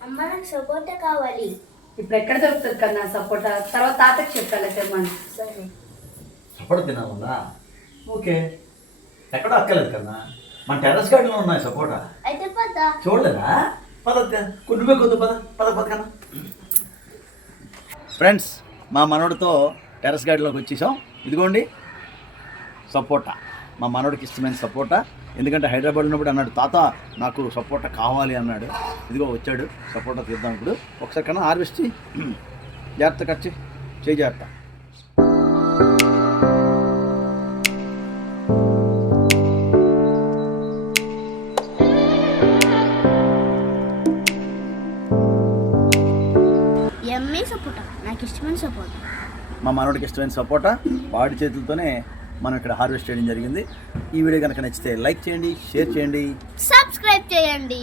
అమ్మ నాకు సపోటా కావాలి. ఇప్పుడు ఎక్కడ దొరుకుతుంది కన్నా సపోటా తర్వాత తాతకి చెప్పాలి తెమ్మని సరే. సపోటా తినాలన్నా ఓకే. ఎక్కడో అక్కర్లేదు కన్నా మన టెర్రస్ గార్డెన్లో ఉన్నాయి సపోటా అయితే పద. చూడలేదా? పద కొన్ని కొద్దు పద. పద పద కన్నా. ఫ్రెండ్స్ మా మనోడితో టెర్రస్ గార్డెన్లోకి వచ్చేసాం. ఇదిగోండి సపోటా మా మనోడికి ఇష్టమైన సపోటా ఎందుకంటే హైదరాబాద్ ఉన్నప్పుడు అన్నాడు తాత నాకు సపోటా కావాలి అన్నాడు. ఇదిగో వచ్చాడు సపోటా తీద్దాం ఇప్పుడు. ఒకసారి కన్నా హార్వెస్ట్ జాగ్రత్త కట్ చేయి జాగ్రత్త. మా మనోడికి ఇష్టమైన సపోటా వాడి చేతులతోనే మనం ఇక్కడ హార్వెస్ట్ చేయడం జరిగింది. ఈ వీడియో కనుక నచ్చితే లైక్ చేయండి షేర్ చేయండి. సబ్స్క్రైబ్ చేయండి.